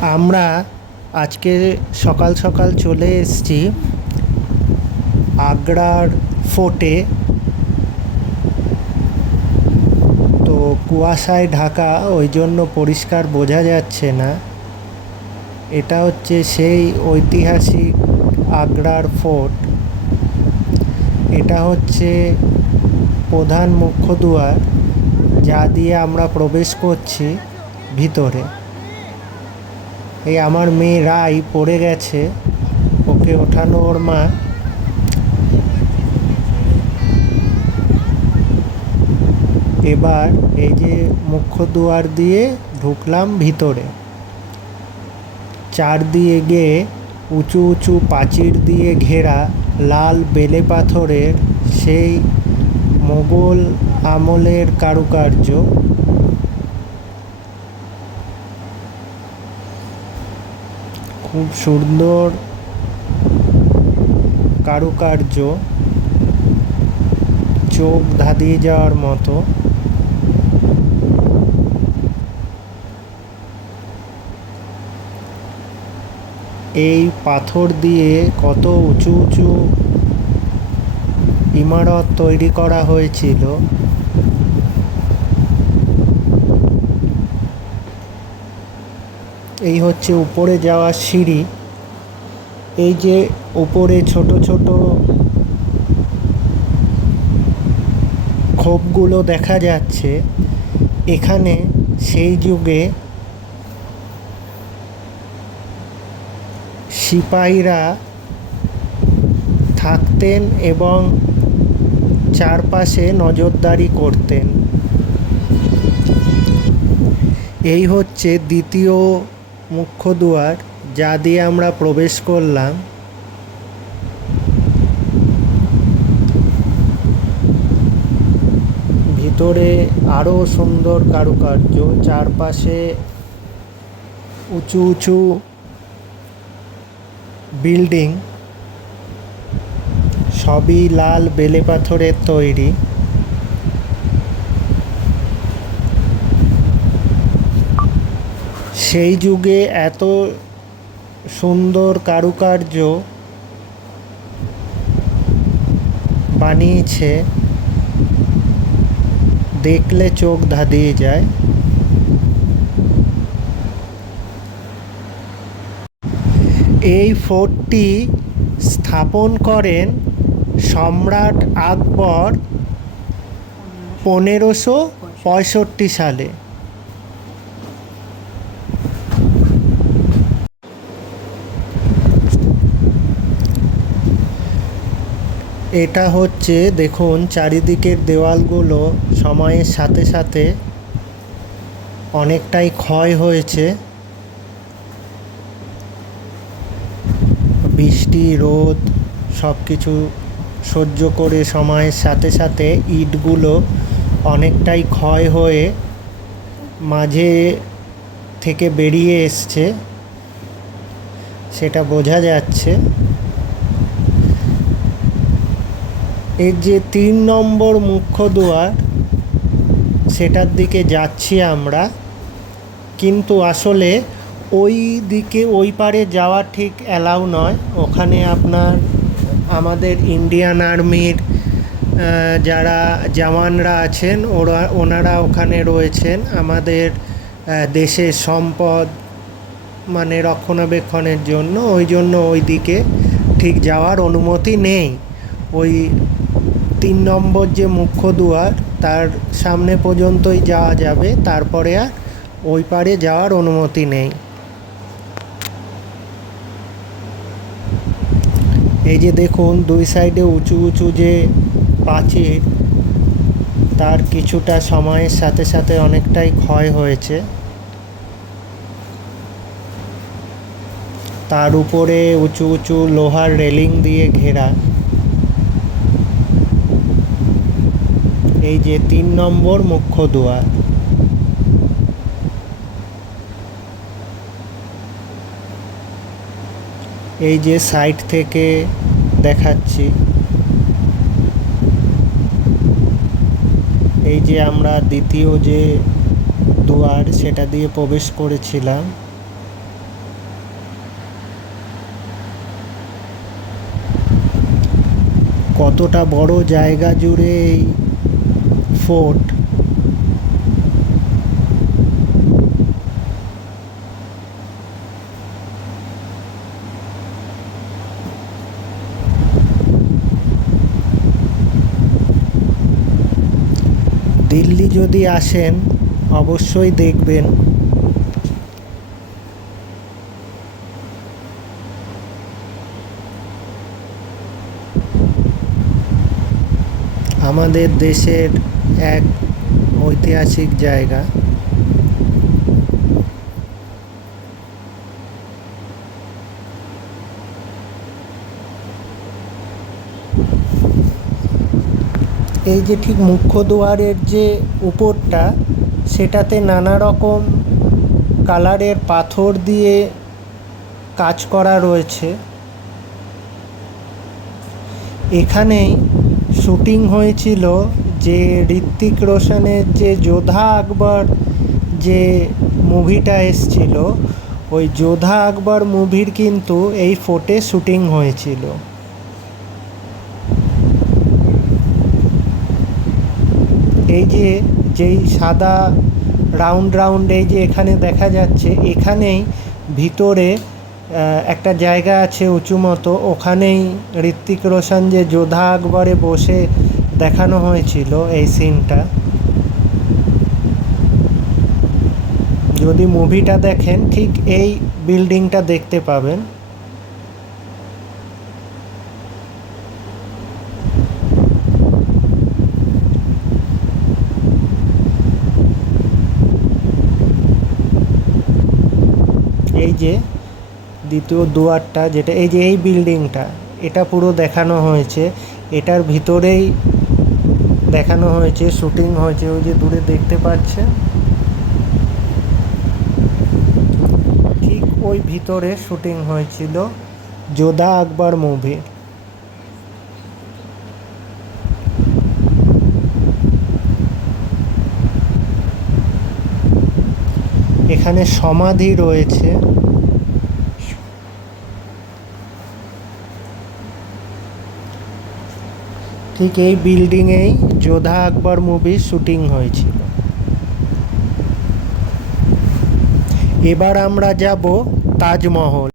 আমরা আজকে সকাল সকাল চলে এসেছি আগ্রার ফোর্টে। তো কুয়াশায় ঢাকা, ওই জন্য পরিষ্কার বোঝা যাচ্ছে না। এটা হচ্ছে সেই ঐতিহাসিক আগ্রার ফোর্ট। এটা হচ্ছে প্রধান মুখ্য দুয়ার, যা দিয়ে আমরা প্রবেশ করছি ভিতরে। এই আমার মেয়ে রাই পড়ে গেছে, ওকে ওঠানো ওর মা। এবার এই যে মুখ্য দুয়ার দিয়ে ঢুকলাম ভিতরে। চারদিকে গিয়ে উঁচু উঁচু প্রাচীর দিয়ে ঘেরা লাল বেলে পাথরের সেই মোগল আমলের কারুকার্য। খুব সুন্দর কারুকার্য, চোখ ধাঁধিয়ে যাওয়ার মতো। এই পাথর দিয়ে কত উঁচু উঁচু ইমারত তৈরি করা হয়েছিল। এই হচ্ছে উপরে যাওয়ার সিঁড়ি। এই যে উপরে ছোট ছোট খোপগুলো দেখা যাচ্ছে, এখানে সেই যুগে সিপাহীরা থাকতেন এবং চারপাশে নজরদারি করতেন। এই হচ্ছে দ্বিতীয় মুখ্য দুয়ার, যা দিয়ে আমরা প্রবেশ করলাম। ভিতরে আরও সুন্দর কারুকার্য, চারপাশে উঁচু উঁচু বিল্ডিং, সবই লাল বেলে পাথরের তৈরি। সেই যুগে এত সুন্দর কারুকার্য বানিয়েছে, দেখলে চোখ ধাঁধিয়ে যায়। এই ফোর্টটি স্থাপন করেন সম্রাট আকবর 1565 সালে। এটা হচ্ছে, দেখুন চারিদিকের দেওয়ালগুলো সময়ের সাথে সাথে অনেকটাই ক্ষয় হয়েছে। বৃষ্টি রোদ সব কিছু সহ্য করে সময়ের সাথে সাথে ইটগুলো অনেকটাই ক্ষয় হয়ে মাঝে থেকে বেরিয়ে এসছে, সেটা বোঝা যাচ্ছে। এর যে 3 নম্বর মুখ্য দুয়ার, সেটার দিকে যাচ্ছি আমরা, কিন্তু আসলে ওই দিকে ওই পারে যাওয়া ঠিক অ্যালাউ নয়। ওখানে আপনার আমাদের ইন্ডিয়ান আর্মির যারা জওয়ানরা আছেন, ওনারা ওখানে রয়েছেন আমাদের দেশের সম্পদ মানে রক্ষণাবেক্ষণের জন্য। ওই জন্য ওই দিকে ঠিক যাওয়ার অনুমতি নেই। ওই 3 নম্বর যে মুখ্য দুয়ার, তার সামনে পর্যন্তই যাওয়া যাবে, তারপরে আর ওই পারে যাওয়ার অনুমতি নেই। এই যে দেখুন দুই সাইডে উঁচু উঁচু যে প্রাচীর, তার কিছুটা সময়ের সাথে সাথে অনেকটাই ক্ষয় হয়েছে। তার উপরে উঁচু উঁচু লোহার রেলিং দিয়ে ঘেরা। এই যে 3 নম্বর মুখ্য দুয়ার। এই যে সাইড থেকে দেখাচ্ছি, এই যে আমরা দ্বিতীয় যে দুয়ার, সেটা দিয়ে প্রবেশ করেছিলাম। কতটা বড় জায়গা জুড়ে এই ফোর্ট। দিল্লি যদি আসেন অবশ্যই দেখবেন। আমাদের দেশের এক ঐতিহাসিক জায়গা। এই যে ঠিক মুখ্য দুয়ারের যে উপরটা, সেটাতে নানা রকম কালারের পাথর দিয়ে কাজ করা রয়েছে। এখানেই শুটিং হয়েছিল যে ঋত্বিক রোশনের যে যোধা আকবর যে মুভিটা এসছিল, ওই যোধা আকবর মুভির কিন্তু এই ফোর্টে শুটিং হয়েছিল। এই যে যেই সাদা রাউন্ড রাউন্ড এই যে এখানে দেখা যাচ্ছে, এখানেই ভিতরে একটা জায়গা আছে উঁচু মতো, ওখানেই ঋত্বিক রোশন যে যোধা আকবরে বসে দেখানো হয়েছিল এই সিনটা। যদি মুভিটা দেখেন ঠিক এই বিল্ডিংটা দেখতে পাবেন। এই যে দ্বিতীয় দুয়ারটা, যেটা এই যে এই বিল্ডিংটা, এটা পুরো দেখানো হয়েছে। এটার ভিতরেই দেখানো হয়েছে, শুটিং হয়েছে। ওই যে দূরে দেখতে পাচ্ছেন, ঠিক ওই ভিতরে শুটিং হয়েছিল যোধা আকবর মুভি। এখানে সমাধি রয়েছে। ঠিক এই বিল্ডিংয়েই যোধা আকবর মুভির শুটিং হয়েছিল। এবার আমরা যাব তাজমহল।